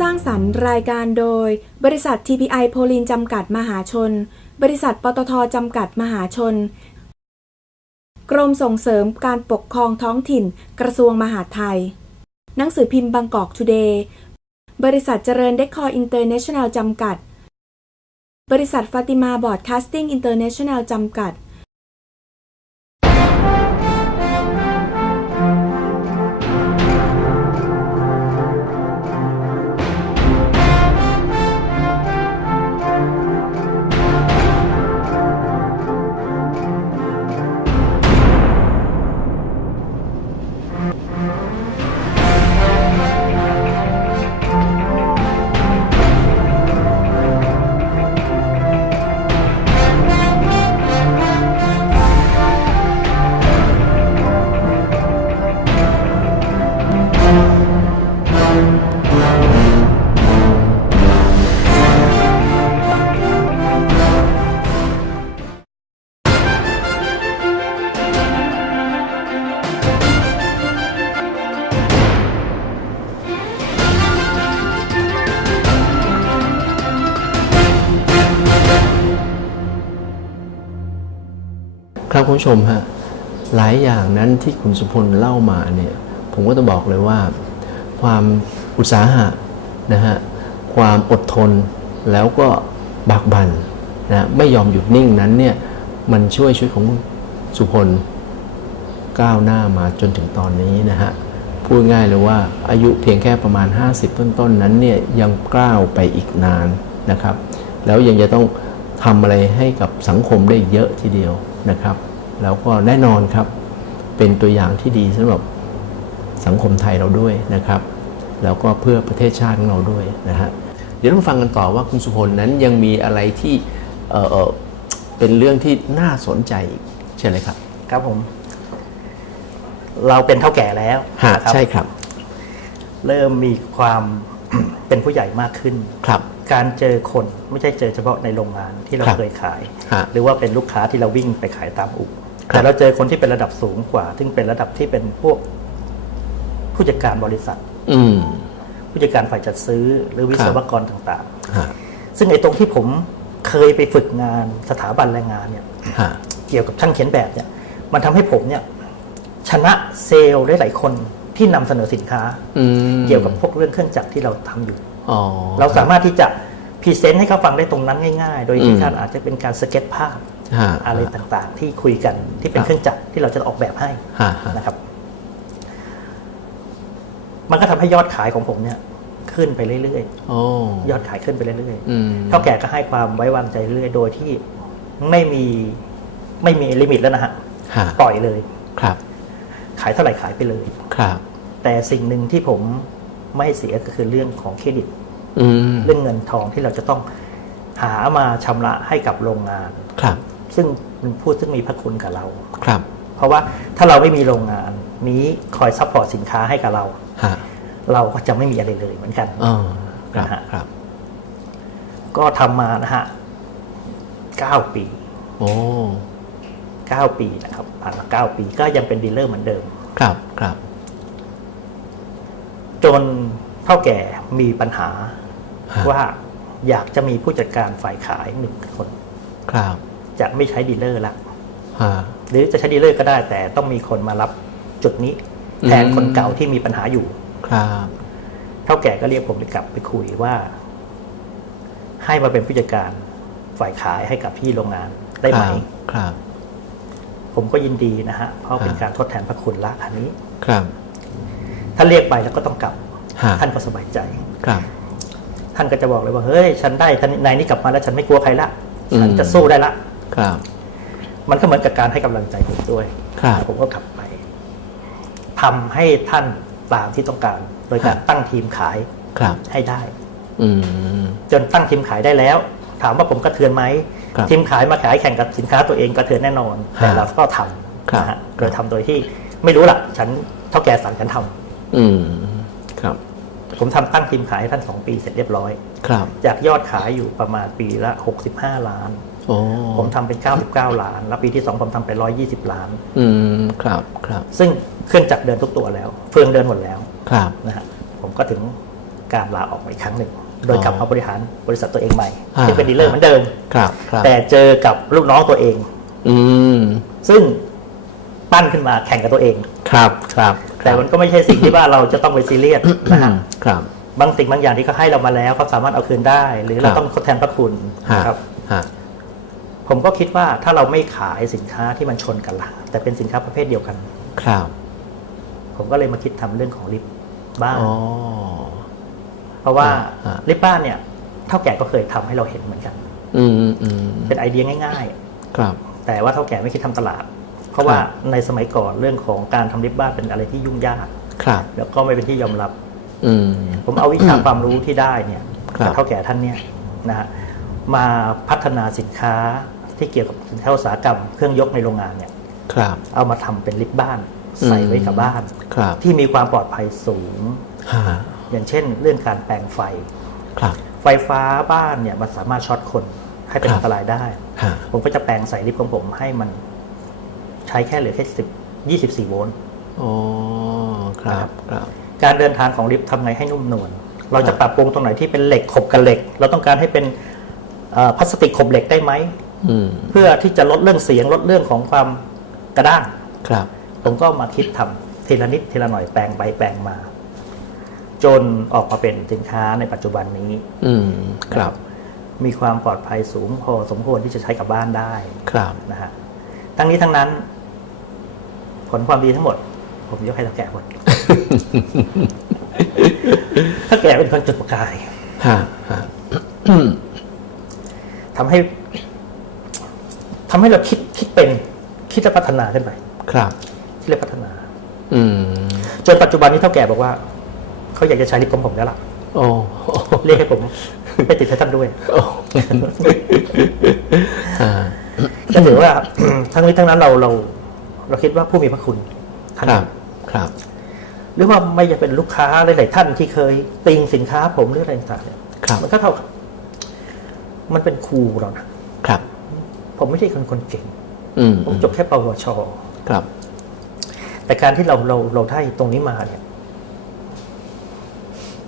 สร้างสรรค์รายการโดย บริษัท TPI โพลินจำกัดมหาชน บริษัทปตทจำกัดมหาชน กรมส่งเสริมการปกครองท้องถิ่น กระทรวงมหาดไทย หนังสือพิมพ์บางกอกทูเดย์ บริษัทเจริญเดคอร์อินเตอร์เนชั่นแนลจำกัด บริษัทฟาติมาบอร์ดคาสติ้งอินเตอร์เนชั่นแนลจำกัด คุณผู้ชมฮะหลายอย่างนั้นที่คุณสุพลเล่ามาเนี่ยผมก็ต้องบอกเลยว่า ความอุตสาหะนะฮะความอดทนแล้วก็บากบั่นนะไม่ยอมหยุดนิ่งนั้นเนี่ยมันช่วยชีวิตของสุพลก้าวหน้ามาจนถึงตอนนี้นะฮะพูดง่ายเลยว่าอายุเพียงแค่ประมาณ 50 ต้นๆนั้นเนี่ยยังก้าวไปอีกนานนะครับ แล้วยังจะต้องทำอะไรให้กับสังคมได้เยอะทีเดียวนะครับ แล้วก็แน่นอนครับ เป็นตัวอย่างที่ดีสำหรับสังคมไทยเราด้วยนะครับ แล้วก็เพื่อประเทศชาติของเราด้วยนะฮะเดี๋ยวต้องฟังกันต่อว่าคุณสุพลนั้นยังมีอะไรที่เอ่อเอ่อเป็นเรื่องที่น่าสนใจอีกเชิญเลยครับ ครับผม เราเป็นเท่าแก่แล้วฮะนะครับใช่ครับ เริ่มมีความเป็นผู้ใหญ่มากขึ้นครับ การเจอคนไม่ใช่เจอเฉพาะในโรงงานที่เราครับเคยขายฮะหรือว่าเป็นลูกค้าที่เราวิ่งไปขายตามอู่ครับ แต่เราเจอคนที่เป็นระดับสูงกว่า ซึ่งเป็นระดับที่เป็นพวกผู้จัดการบริษัท อืมผู้จัดการฝ่ายจัดซื้อหรือวิครัศบวกรต่างฮะๆซึ่งไอ้ตรงที่ผมเคยไปฝึกงานสถาบันแรงงานเนี่ยฮะเกี่ยวกับช่างเขียนแบบเนี่ย มันทำให้ผมเนี่ย ชนะเซลล์ได้หลายคนที่นำเสนอสินค้าอืมเกี่ยวกับพวกเรื่องเครื่องจักรที่เราทำอยู่อ๋อเราสามารถที่จะ พรีเซนต์ให้เขาฟังได้ตรงนั้นง่าย ๆ โดยที่อืมท่านอาจจะเป็นการสเก็ตภาพฮะอะไรต่างๆ ที่คุยกันที่เป็คนรับเครื่องจักรที่เราจะออกแบบให้ฮะฮะนะครับ มันก็ทำให้ยอดขายของผมเนี่ย ขึ้นไปเรื่อยโอ้ๆยอดขายขึ้นไปเรื่อยอืมๆเท่าแก่ก็ให้ความไว้วางใจเรื่อยๆโดยที่ไม่มีไม่มีลิมิตแล้วนะฮะฮะปล่อยเลยครับ ขายเท่าไหร่ขายไปเลยครับ แต่สิ่งหนึ่งที่ผมไม่เสียก็คือเรื่องของเครดิตอืม เรื่องเงินทองที่เราจะต้องหามาชำระให้กับโรงงาน ครับ ซึ่งเป็นผู้ซึ่งมีพระคุณกับเราครับ เพราะว่าถ้าเราไม่มีโรงงานนี้คอยซัพพอร์ตสินค้าให้กับเราฮะเราก็จะไม่มีอะไรเลยเหมือนกันอ๋อครับนะฮะครับ ก็ทำมานะฮะเก้าปี โอ้เก้าปีนะครับผ่านมาเก้าปีก็ยังเป็นดีลเลอร์เหมือนเดิม ครับครับ จนเท่าแก่มีปัญหาฮะ ว่าอยากจะมีผู้จัดการฝ่ายขายหนึ่งคนครับจะไม่ใช้ดีลเลอร์ละฮะหรือจะใช้ดีลเลอร์ก็ได้ แต่ต้องมีคนมารับจุดนี้อืมแทนคนเก่าที่มีปัญหาอยู่ ครับเท่าแก่ก็เรียกผมไปกลับไปคุยว่า ให้มาเป็นผู้จัดการฝ่ายขายให้กับที่โรงงานได้ไหมครับครับ ผมก็ยินดีนะฮะเพราะเป็นครับการทดแทนพระคุณละอันนี้ ครับ ถ้าเรียกไปแล้วก็ต้องกลับฮะท่านก็สบายใจ ครับ ท่านก็จะบอกเลยว่าเฮ้ยฉันได้ท่านนายนี้กลับมาแล้วฉันไม่กลัวใครละอืมฉันจะสู้ได้ละครับมันก็เหมือนกับการให้กำลังใจผมด้วยครับผมก็กลับไปทำให้ท่านตามที่ต้องการ โดยการครับตั้งทีมขายครับให้ได้ อืมจนตั้งทีมขายได้แล้ว ถามว่าผมกระเทือนไหมครับทีมขายมาขายแข่งกับสินค้าตัวเองกระเทือนแน่นอน แต่ฮะเราก็ทครับำนะฮะโดยทำโดยที่ไม่รู้ล่ะ ฉันเท่าแก่สั่งฉันทำอืมครับ ผมทำตั้งทีมขายให้ท่านสองปีเสร็จเรียบร้อย ครับ จากยอดขายอยู่ประมาณปีละ 65 ล้านโอ้ผมทำเป็น 99 ล้าน แล้วปีที่ 2 ผมทำไป 120 ล้าน อืม ครับ ครับ ซึ่งเครื่องจักรเดินทุกตัวแล้ว เฟืองเดินหมดแล้ว ครับ นะฮะ ผมก็ถึงการลาออกมาอีกครั้งหนึ่ง โดยกลับมาบริหารบริษัทตัวเองใหม่อ่าที่เป็นดีลเลอร์เหมือนเดิมครับครับ แต่เจอกับลูกน้องตัวเอง อืม ซึ่งปั้นขึ้นมาแข่งกับตัวเอง ครับ ครับ แต่มันก็ไม่ใช่สิ่งที่ว่าเราจะต้องไปซีเรียสนะฮะครับ บางสิ่งบางอย่างที่เขาให้เรามาแล้วเขาสามารถเอาคืนได้ หรือเราครับต้องทดแทนพระคุณฮะนะครับฮะผมก็คิดว่าถ้าเราไม่ขายสินค้าที่มันชนกันละแต่เป็นสินค้าประเภทเดียวกัน ครับ ผมก็เลยมาคิดทำเรื่องของลิฟต์บ้านอ๋อเพราะว่าฮะลิฟต์บ้านเนี่ยเท่าแก่ก็เคยทำให้เราเห็นเหมือนกัน อืมอืมเป็นไอเดียง่ายครับๆแต่ว่าเท่าแก่ไม่คิดทำตลาด เพราะว่าครับในสมัยก่อนเรื่องของการทำลิฟต์บ้านเป็นอะไรที่ยุ่งยาก ครับ แล้วก็ไม่เป็นที่ยอมรับ อืม ผมเอาวิชาความรู้ที่ได้เนี่ยครับ จากเท่าแก่ท่านเนี่ยนะฮะมาพัฒนาสินค้าที่เกี่ยวกับสินค้าอุตสาหกรรมเครื่องยกในโรงงานเนี่ย ครับเอามาทำเป็นลิฟต์บ้านใส่ไว้กับบ้าน ครับที่มีความปลอดภัยสูง ฮะอย่างเช่น เรื่องการแปลงไฟ ครับ ไฟฟ้าบ้านเนี่ยมันสามารถช็อตคนให้เป็นครับ อันตรายได้ ฮะผมก็จะแปลงใส่ลิฟต์ของผมให้มัน ใช้แค่เหลือแค่สิบยี่สิบสี่โวลต์อ๋อครับครับ การเดินทางของลิฟต์ทำไงให้นุ่มนวลเราจะปรับปรุงตรงไหนที่เป็นเหล็กขบกับเหล็ก เราต้องการให้เป็นเอ่อพลาสติกขบเหล็กได้ไหมอืมเพื่อที่จะลดเรื่องเสียงลดเรื่องของความกระด้างครับ ผมก็มาคิดทำทีละนิดทีละหน่อยแปลงไปแปลงมา จนออกมาเป็นสินค้าในปัจจุบันนี้ อืมครับ มีความปลอดภัยสูงพอสมควรที่จะใช้กับบ้านได้ครับนะฮะ ทั้งนี้ทั้งนั้น ผลความดีทั้งหมด ผมยกให้ตาแก่หมดถ้าแก่เป็นคนจุดประกายฮะฮะทำให้ทำให้เราคิดคิดเป็น คิดจะพัฒนาขึ้นไป ครับ คิดเลยพัฒนา อืมจนปัจจุบันนี้เท่าแก่บอกว่าเขาอยากจะใช้ลิฟต์ของผมแล้วล่ะโอ้เรียกให้ผมไปติดให้ท่านด้วยโอ้ฮะ ก็ถือว่าทั้งนี้ทั้งนั้นเราเราเราคิดว่าผู้มีพระคุณท่านครับครับ หรือว่าไม่จะเป็นลูกค้าหลายๆท่านที่เคยติงสินค้าผมหรืออะไรต่างๆเนี่ยครับมันก็เท่ากับมันเป็นครูเรานะครับ ผมไม่ใช่คนคนเก่งอืมผมจบแค่ปวชครับ แต่การที่เราเราเราได้ตรงนี้มาเนี่ย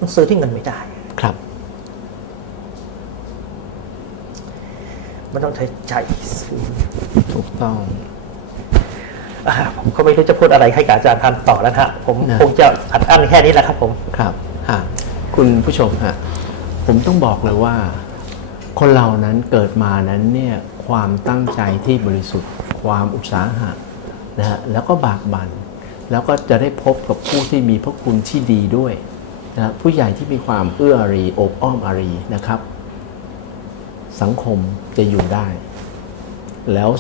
มันซื้อที่เงินไม่ได้ ครับ มันต้องใช้ใจซื้อถูกต้องอ่าผมก็ไม่รู้จะพูดอะไรให้กับอาจารย์ทันต่อแล้วนะฮะผมนะคงจะอัดอั้นแค่นี้แหละครับผมครับฮะคุณผู้ชมฮะผมต้องบอกเลยว่า คนเรานั้นเกิดมานั้นเนี่ยความตั้งใจที่บริสุทธิ์ ความอุตสาหะนะฮะแล้วก็บากบัน่นแล้วก็จะได้พบกับผู้ที่มีพระคุณที่ดีด้วยนะฮะผู้ใหญ่ที่มีความเอื้ออารีอบอ้อมอารีนะครับ สังคมจะอยู่ได้ แล้ว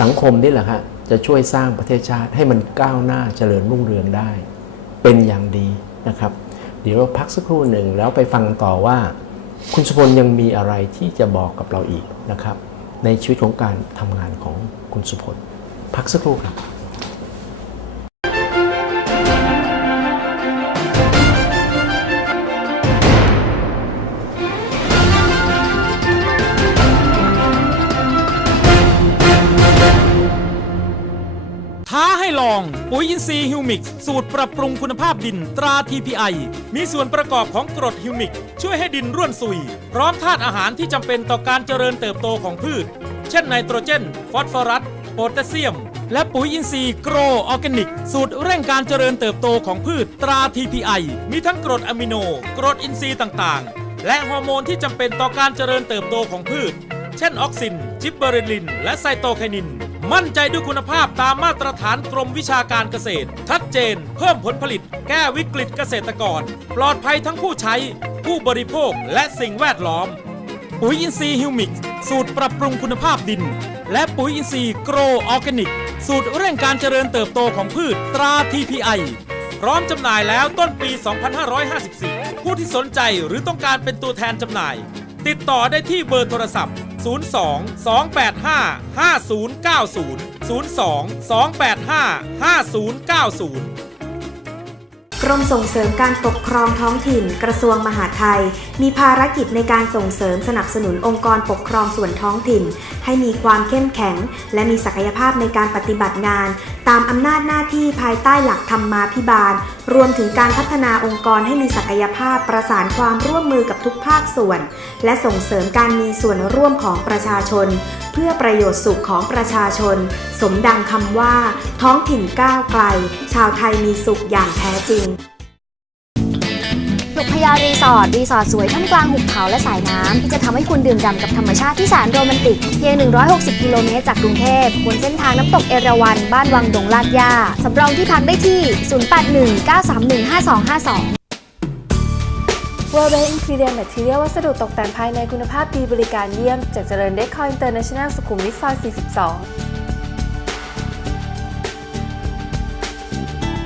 สังคมนี่แหละฮะจะช่วยสร้างประเทศชาติให้มันก้าวหน้าเจริญรุ่งเรืองได้ เป็นอย่างดีนะครับ เดี๋ยวเราพักสักครู่หนึ่งแล้วไปฟังต่อว่า คุณสุพลยังมีอะไรที่จะบอกกับเราอีกนะครับ ในชีวิตของการทำงานของคุณสุพลพักสักครู่ครับ ปุ๋ยอินทรีย์ฮิวมิกสูตรปรับปรุงคุณภาพดินตรา TPI มีส่วนประกอบของกรดฮิวมิกช่วยให้ดินร่วนซุย พร้อมธาตุอาหารที่จำเป็นต่อการเจริญเติบโตของพืช เช่นไนโตรเจน ฟอสฟอรัส โพแทสเซียม และปุ๋ยอินทรีย์โกรออร์แกนิก สูตรเร่งการเจริญเติบโตของพืชตรา TPI มีทั้งกรดอะมิโน กรดอินทรีย์ต่างๆ และฮอร์โมนที่จำเป็นต่อการเจริญเติบโตของพืช เช่นออกซิน จิบเบอเรลิน และไซโตไคนิน มั่นใจด้วยคุณภาพตามมาตรฐานกรมวิชาการเกษตร ชัดเจน เพิ่มผลผลิต แก้วิกฤตเกษตรกร ปลอดภัยทั้งผู้ใช้ ผู้บริโภคและสิ่งแวดล้อม ปุ๋ยอินทรีย์ฮิวมิกสูตรปรับปรุงคุณภาพดิน และปุ๋ยอินทรีย์โกรออร์แกนิก สูตรเร่งการเจริญเติบโตของพืชตรา TPI พร้อมจำหน่ายแล้วต้นปี 2554 ผู้ที่สนใจหรือต้องการเป็นตัวแทนจำหน่าย ติดต่อได้ที่เบอร์โทรศัพท์ 02 285 5090 02 285 5090 กรมส่งเสริมการปกครองท้องถิ่น กระทรวงมหาดไทย มีภารกิจในการส่งเสริมสนับสนุนองค์กรปกครองส่วนท้องถิ่น ให้มีความเข้มแข็ง และมีศักยภาพในการปฏิบัติงาน ตามอำนาจหน้าที่ภายใต้หลักธรรมมาภิบาล รวมถึงการพัฒนาองค์กรให้มีศักยภาพประสานความร่วมมือกับทุกภาคส่วน และส่งเสริมการมีส่วนร่วมของประชาชน เพื่อประโยชน์สุขของประชาชน สมดังคำว่า ท้องถิ่นก้าวไกล ชาวไทยมีสุขอย่างแท้จริง ปลุกพยารีสอร์ทรีสอร์ทสวยท่ามกลางหุบเขาและสายน้ำที่จะทำให้คุณดื่มด่ำกับธรรมชาติที่แสนโรแมนติก เพียง 160 กิโลเมตรจากกรุงเทพบนเส้นทางน้ำตกเอราวัณบ้านวังดงลาดย่าสำรองที่พักได้ที่ 0819315252 World Bank Interior Material วัสดุตกแต่งภายในคุณภาพดีบริการเยี่ยม จากเจริญเดคอ International สุขุมวิทซอย 42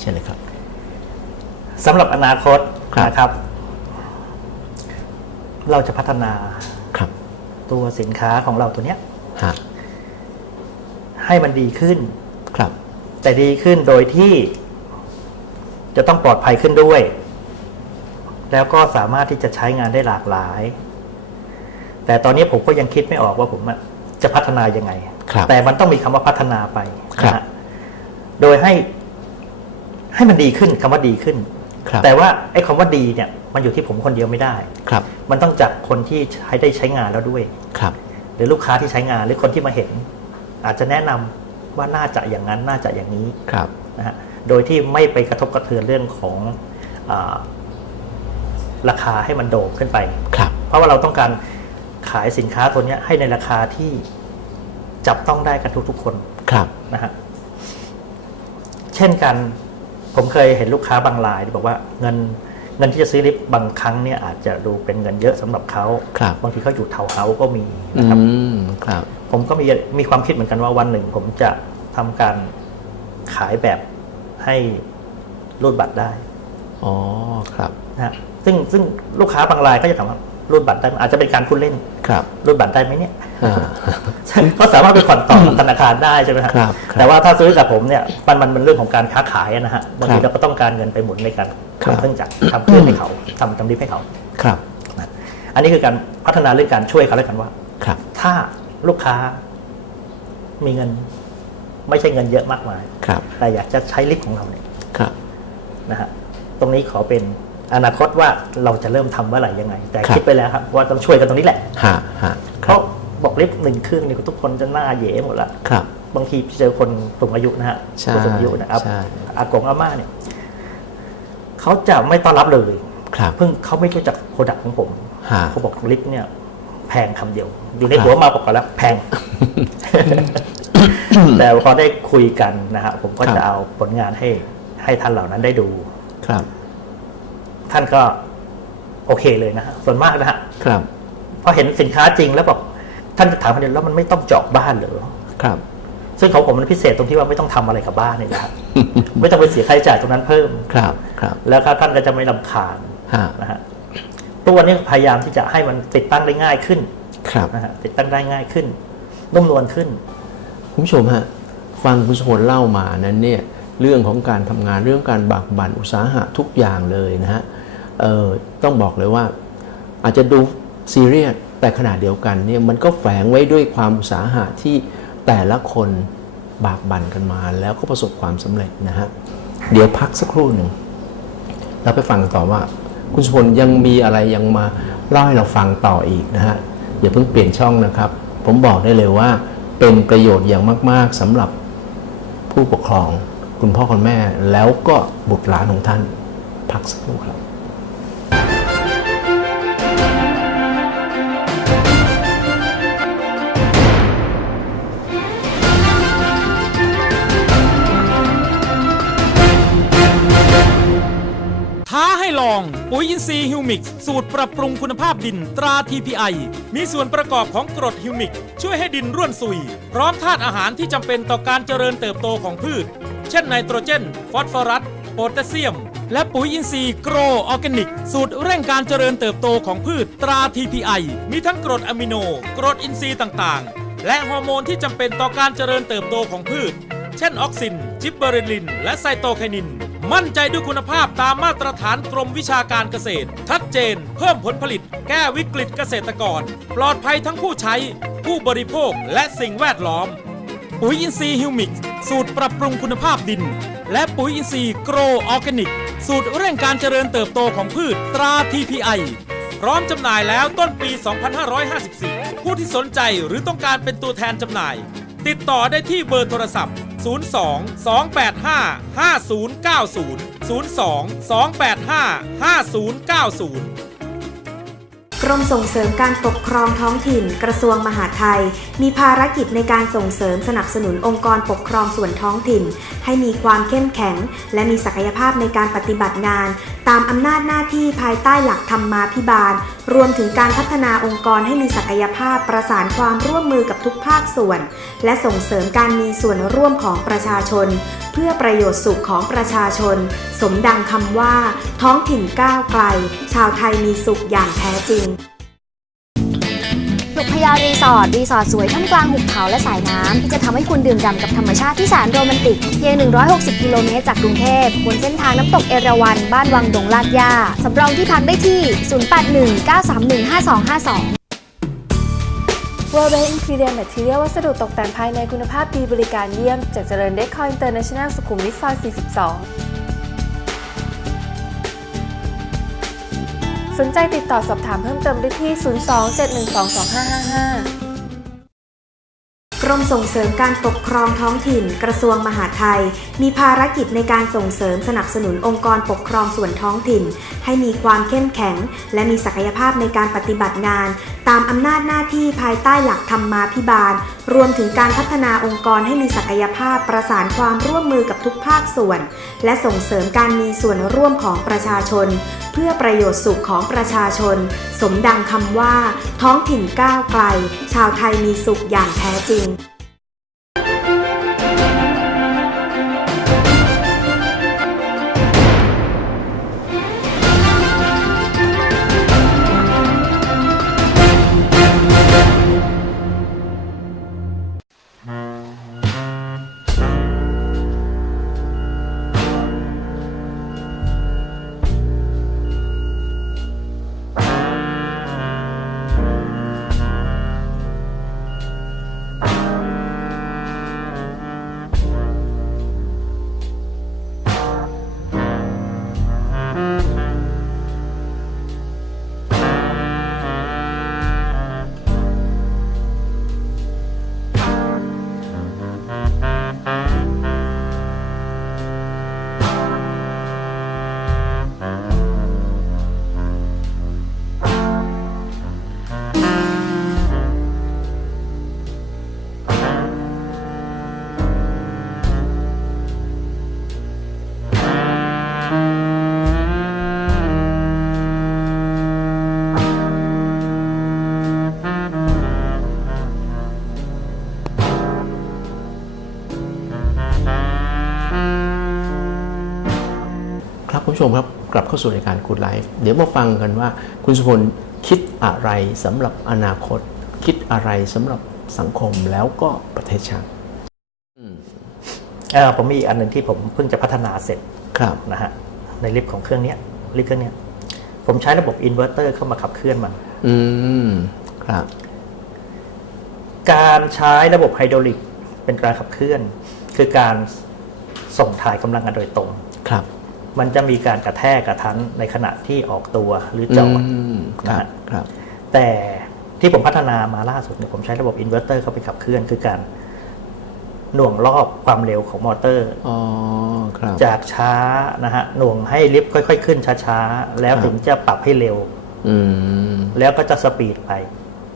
เช่นเลยครับสำหรับอนาคตครับนะครับ เราจะพัฒนาครับตัวสินค้าของเราตัวเนี้ย ฮะให้มันดีขึ้น ครับ แต่ดีขึ้นโดยที่ จะต้องปลอดภัยขึ้นด้วย แล้วก็สามารถที่จะใช้งานได้หลากหลาย แต่ตอนนี้ผมก็ยังคิดไม่ออกว่าผมอะจะพัฒนายังไง ครับแต่มันต้องมีคำว่าพัฒนาไปครับ นะฮะโดยให้ ให้มันดีขึ้นคำว่าดีขึ้นครับแต่ว่าไอ้คำว่าดีเนี่ยมันอยู่ที่ผมคนเดียวไม่ได้ครับ มันต้องจากคนที่ใช้ได้ใช้งานแล้วด้วยครับ หรือลูกค้าที่ใช้งานหรือคนที่มาเห็น อาจจะแนะนำว่าน่าจะอย่างนั้นน่าจะอย่างนี้ครับนะฮะโดยที่ไม่ไปกระทบกระเทือนเรื่องของอาราคาให้มันโด่งขึ้นไปครับ เพราะว่าเราต้องการขายสินค้าตัวเนี้ยให้ในราคาที่จับต้องได้กันทุกๆคนครับนะฮะเช่นกัน ผมเคยเห็นลูกค้าบางรายที่บอกว่าเงินเงินที่จะซื้อลิฟต์บางครั้งเนี่ยอาจจะดูเป็นเงินเยอะสำหรับเขาครับบางทีเขาอยู่เทาวน์เฮาส์ก็มีอืนะครับมครับ ผมก็มีมีความคิดเหมือนกันว่าวันหนึ่ง ผมจะทำการขายแบบให้รูดบัตรได้ อ๋อ ครับนะฮะซึ่งซึ่งลูกค้าบางรายก็จะถามว่า รูดบัตรได้ไหมอาจจะเป็นการพูดเล่นครับรูดบัตรได้ไหมเนี่ยอ่าก็สามารถไปผ่อนต่อกับธนาคารได้ใช่ไหมฮะครับครับแต่ว่าถ้าซื้อกับผมเนี่ยมันมันเป็นเรื่องของการค้าขายนะฮะบางทีครับเราก็ต้องการเงินไปหมุนในการครับทำเครื่องจักรทำเครื่องให้เขาทำทำลิฟต์ให้เขาครับนะอันนี้คือการพัฒนาเรื่องการช่วยเขาแล้วกันว่า ครับ ถ้าลูกค้ามีเงิน ไม่ใช่เงินเยอะมากมายครับ แต่อยากจะใช้ลิฟต์ของเราเนี่ยครับนะฮะตรงนี้ขอเป็น อนาคตว่าเราจะเริ่มทำเมื่อไหร่ยังไง แต่ครับคิดไปแล้วครับว่าต้องช่วยกันตรงนี้แหละฮะฮะเพราะบอกลิฟต์หนึ่งเครื่องนี่ทุกคนจะหน้าเหย่หมดละครับ บางทีเจอคนสูงอายุนะฮะใช่ผู้สูงอายุนะครับใช่ อากงอาม่าเนี่ยเขาจะไม่ต้อนรับเลยครับเพิ่งเขาไม่รู้จักโปรดักของผมฮะ เขาบอกลิฟต์เนี่ย แพงคำเดียว อยู่ในครับหัวมาบอกกันแล้วแพง แต่พอได้คุยกันนะฮะผมก็ครับ จะเอาผลงานให้ให้ท่านเหล่านั้นได้ดู ครับ ท่านก็โอเคเลยนะฮะส่วนมากนะฮะครับพอเห็นสินค้าจริงแล้วบอกท่านจะถามประเด็นแล้วมันไม่ต้องเจาะบ้านเหรอครับ ซึ่งของผมมันพิเศษตรงที่ว่าไม่ต้องทำอะไรกับบ้านเนี่ยนะฮะไม่ต้องไปเสียค่าใช้จ่ายตรงนั้นเพิ่มครับครับ แล้วก็ท่านก็จะไม่ลำคาญฮะนะฮะตัวนี้พยายามที่จะให้มันติดตั้งได้ง่ายขึ้น ครับนะฮะติดตั้งได้ง่ายขึ้นนุ่มนวลขึ้นคุณผู้ชมฮะฟังคุณสุพลเล่ามานั้นเนี่ยเรื่องของการทำงานเรื่องการบากบั่นอุตสาหะทุกอย่างเลยนะฮะเออต้องบอกเลยว่าอาจจะดูซีเรียสแต่ขณะเดียวกันเนี่ยมันก็แฝงไว้ด้วยความอุตสาหะที่แต่ละคนบากบั่นกันมา แล้วก็ประสบความสำเร็จนะฮะเดี๋ยวพักสักครู่หนึ่งเราไปฟังต่อว่า คุณสุพลยังมีอะไรยังมาเล่าให้เราฟังต่ออีกนะฮะอย่าเพิ่งเปลี่ยนช่องนะครับ ผมบอกได้เลยว่าเป็นประโยชน์อย่างมาก ๆสำหรับผู้ปกครอง คุณพ่อคุณแม่แล้วก็บุตรหลานของท่านพักสักครู่ครับ ปุ๋ยอินทรีย์ฮิวมิกสูตรปรับปรุงคุณภาพดินตรา TPI มีส่วนประกอบของกรดฮิวมิกช่วยให้ดินร่วนซุย พร้อมธาตุอาหารที่จำเป็นต่อการเจริญเติบโตของพืช เช่นไนโตรเจน ฟอสฟอรัส โพแทสเซียม และปุ๋ยอินทรีย์โกรออร์แกนิก สูตรเร่งการเจริญเติบโตของพืชตรา TPI มีทั้งกรดอะมิโน กรดอินทรีย์ต่างๆ และฮอร์โมนที่จำเป็นต่อการเจริญเติบโตของพืช เช่นออกซิน จิบเบอเรลิน และไซโตไคนิน มั่นใจด้วยคุณภาพตามมาตรฐานกรมวิชาการเกษตร ชัดเจน เพิ่มผลผลิต แก้วิกฤตเกษตรกร ปลอดภัยทั้งผู้ใช้ ผู้บริโภคและสิ่งแวดล้อม ปุ๋ยอินทรีย์ฮิวมิกสูตรปรับปรุงคุณภาพดิน และปุ๋ยอินทรีย์โกรออร์แกนิก สูตรเร่งการเจริญเติบโตของพืชตรา TPI พร้อมจำหน่ายแล้วต้นปี 2554 ผู้ที่สนใจหรือต้องการเป็นตัวแทนจำหน่าย ติดต่อได้ที่เบอร์โทรศัพท์ 02 285 5090 02 285 5090 กรมส่งเสริมการปกครองท้องถิ่น กระทรวงมหาดไทย มีภารกิจในการส่งเสริมสนับสนุนองค์กรปกครองส่วนท้องถิ่น ให้มีความเข้มแข็ง และมีศักยภาพในการปฏิบัติงาน ตามอำนาจหน้าที่ภายใต้หลักธรรมมาภิบาล รวมถึงการพัฒนาองค์กรให้มีศักยภาพประสานความร่วมมือกับทุกภาคส่วน และส่งเสริมการมีส่วนร่วมของประชาชน เพื่อประโยชน์สุขของประชาชน สมดังคำว่า ท้องถิ่นก้าวไกล ชาวไทยมีสุขอย่างแท้จริง พยารีสอร์ทรีสอร์ทสวยท่ามกลางหุบเขาและสายน้ำที่จะทำให้คุณดื่มด่ำกับธรรมชาติที่แสนโรแมนติกเพียง 160 กิโลเมตรจากกรุงเทพบนเส้นทางน้ำตกเอราวัณบ้านวังดงลาดย่าสำรองที่พักได้ที่ 0819315252 World Bank Interior Material วัสดุตกแต่งภายในคุณภาพดีบริการเยี่ยม จากเจริญเดคออินเตอร์เนชั่นแนลสุขุมวิทซอย 42 สนใจติดต่อสอบถามเพิ่มเติมได้ที่ 02-712-2555กรมส่งเสริมการปกครองท้องถิ่น กระทรวงมหาดไทย มีภารกิจในการส่งเสริมสนับสนุนองค์กรปกครองส่วนท้องถิ่น ให้มีความเข้มแข็ง และมีศักยภาพในการปฏิบัติงาน ตามอำนาจหน้าที่ภายใต้หลักธรรมมาพิบาล รวมถึงการพัฒนาองค์กรให้มีศักยภาพประสานความร่วมมือกับทุกภาคส่วน และส่งเสริมการมีส่วนร่วมของประชาชน เพื่อประโยชน์สุขของประชาชน สมดังคำว่า ท้องถิ่นก้าวไกล ชาวไทยมีสุขอย่างแท้จริง เข้าสู่รายการคูดไลฟ์เดี๋ยวมาฟังกันว่า คุณสุพลคิดอะไรสำหรับอนาคต คิดอะไรสำหรับสังคมแล้วก็ประเทศชาติเอ่อผมมีอีกอันหนึ่งที่ผมเพิ่งจะพัฒนาเสร็จครับนะฮะในลิฟต์ของเครื่องเนี้ยลิฟต์เครื่องเนี้ยผมใช้ระบบอินเวอร์เตอร์เข้ามาขับเคลื่อนมัน อืมครับ การใช้ระบบไฮดรอลิกเป็นการขับเคลื่อน คือการส่งถ่ายกำลังกันโดยตรง ครับ มันจะมีการกระแทกกระทันในขณะที่ออกตัวหรือจอดมคนะรับฮะครับแต่ที่ผมพัฒนามาล่าสุดเนี่ยผมใช้ระบบอินเวอร์เตอร์เข้าไปขับเคลื่อนคือการหน่วงรอบความเร็วของมอเตอร์อ๋อครับจากช้านะฮะหน่วงให้ลิฟต์ค่อย ๆ ขึ้นช้าๆ แล้วครับถึงจะปรับให้เร็วอืมแล้วก็จะสปีดไป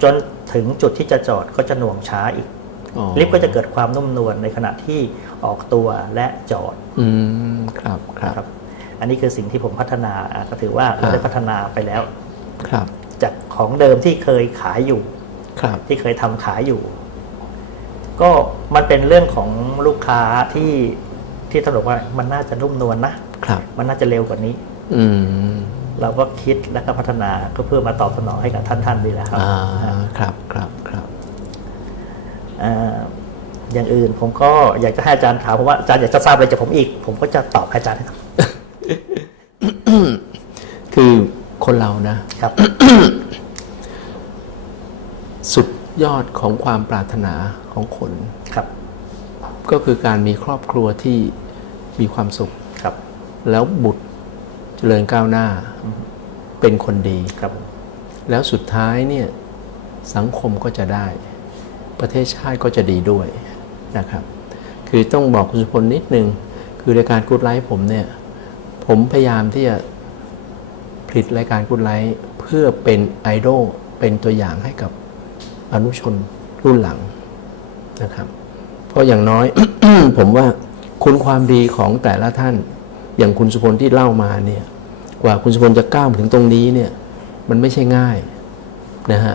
จนถึงจุดที่จะจอดก็จะหน่วงช้าอีกอ๋อลิฟต์ก็จะเกิดความนุ่มนวลในขณะที่ออกตัวและจอด อืมครับครันะครับบ อันนี้คือสิ่งที่ผมพัฒนาอะก็ถือว่าเราได้พัฒนาไปแล้วครับ จากของเดิมที่เคยขายอยู่ครับที่เคยทำขายอยู่ ก็มันเป็นเรื่องของลูกค้าที่ที่ท่านบอกว่ามันน่าจะนุ่มนวลนะครับ มันน่าจะเร็วกว่านี้ อืมเราก็คิดแล้วก็พัฒนาก็เพื่อมาตอบสนองให้กับท่านท่านนี่แหละครับอ่าครับครับครับอ่าอย่างอื่นผมก็อยากจะให้อาจารย์ถามผมว่าอาจารย์อยากจะทราบอะไรจากผมอีก ผมก็จะตอบให้อาจารย์ครับ คือคนเรานะครับ สุดยอดของความปรารถนาของคนครับ ก็คือการมีครอบครัวที่มีความสุขครับ แล้วบุตรเจริญก้าวหน้า เป็นคนดีครับ แล้วสุดท้ายเนี่ยสังคมก็จะได้ ประเทศชาติก็จะดีด้วยนะครับ คือต้องบอกคุณสุพลนิดนึง คือรายการกูดไลฟ์ผมเนี่ย ผมพยายามที่จะผลิตรายการกูดไลฟ์เพื่อเป็นไอดอลเป็นตัวอย่างให้กับอนุชนรุ่นหลังนะครับ เพราะอย่างน้อย ผมว่าคุณความดีของแต่ละท่าน อย่างคุณสุพลที่เล่ามาเนี่ย กว่าคุณสุพลจะก้าวถึงตรงนี้เนี่ย มันไม่ใช่ง่ายนะฮะ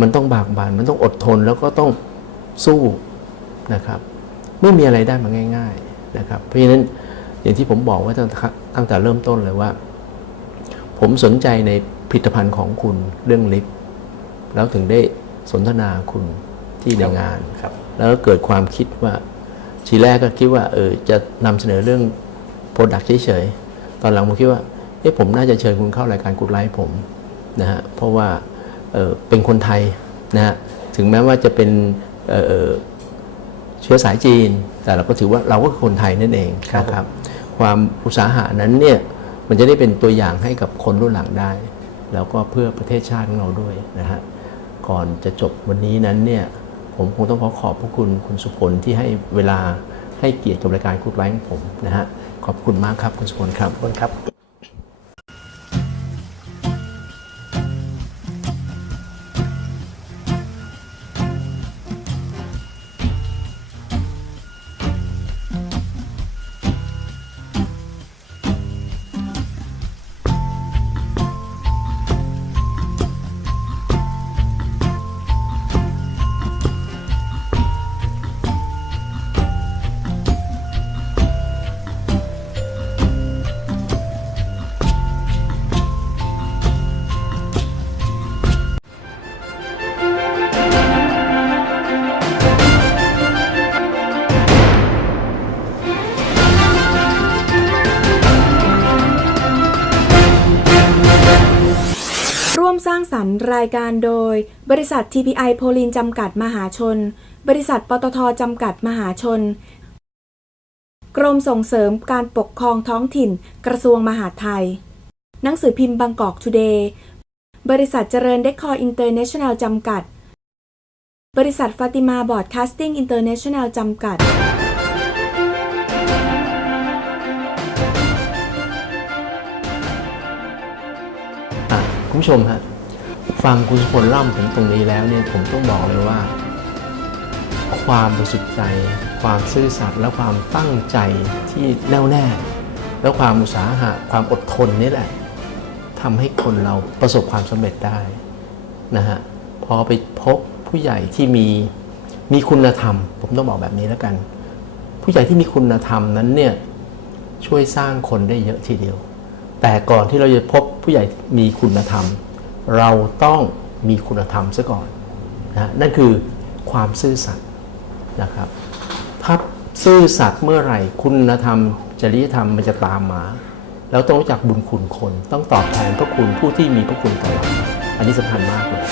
มันต้องบากบั่นมันต้องอดทนแล้วก็ต้องสู้นะครับ ไม่มีอะไรได้มาง่าย ๆนะครับ เพราะฉะนั้น อย่างที่ผมบอกไว่าตั้งแต่ตั้งแต่เริ่มต้นเลยว่า ผมสนใจในผลิตภัณฑ์ของคุณเรื่องลิฟต์แล้วถึงได้สนทนาคุณที่ในงานครับแล้วก็เกิดความคิดว่าทีแรกก็คิดว่าเออจะนำเสนอเรื่องโปรดักต์เฉยๆตอนหลังผมคิดว่าเอ๊ะผมน่าจะเชิญคุณเข้ารายการกูดไลฟ์ผมนะฮะเพราะว่าเออเป็นคนไทยนะฮะถึงแม้ว่าจะเป็นเอ่อเอ่อเชื้อสายจีน แต่เราก็ถือว่าเราก็คือคนไทยนั่นเองครับนะครับ ความอุตสาหะนั้นเนี่ยมันจะได้เป็นตัวอย่างให้กับคนรุ่นหลังได้ แล้วก็เพื่อประเทศชาติของเราด้วยนะฮะก่อนจะจบวันนี้นั้นเนี่ยผมคงต้องขอขอบพระคุณคุณสุพลที่ให้เวลาให้เกียรติกับรายการคูดไลฟ์ของผมนะฮะขอบคุณมากครับคุณสุพลครับขอบคุณครับ รางสรรค์รายการโดย บริษัท TPI โพลินจำกัดมหาชน บริษัทปตทจำกัดมหาชน กรมส่งเสริมการปกครองท้องถิ่น กระทรวงมหาดไทย หนังสือพิมพ์บางกอกทูเดย์ บริษัทเจริญเดคคอร์อินเตอร์เนชั่นแนลจำกัด บริษัทฟาติมาบอร์ดคาสติ้งอินเตอร์เนชั่นแนลจำกัดคุณผู้ชมฮะ ฟังคุณสุพลเล่ามถึงตรงนี้แล้วเนี่ยผมต้องบอกเลยว่า ความบริสุทธิ์ใจ ความซื่อสัตย์และความตั้งใจที่แน่วแน่ และความอุตสาหะความอดทนนี่แหละทำให้คนเราประสบความสำเร็จได้นะฮะพอไปพบผู้ใหญ่ที่มีมีคุณธรรม ผมต้องบอกแบบนี้แล้วกัน ผู้ใหญ่ที่มีคุณธรรมนั้นเนี่ยช่วยสร้างคนได้เยอะทีเดียว แต่ก่อนที่เราจะพบผู้ใหญ่มีคุณธรรม เราต้องมีคุณธรรมซะก่อนนะนั่นคือความซื่อสัตย์นะครับ ถ้าซื่อสัตย์เมื่อไหร่ คุณธรรม จริยธรรมมันจะตามมา แล้วต้องรู้จักบุญคุณคน ต้องตอบแทนพระคุณผู้ที่มีพระคุณต่อเราอันนี้สำคัญมากเลย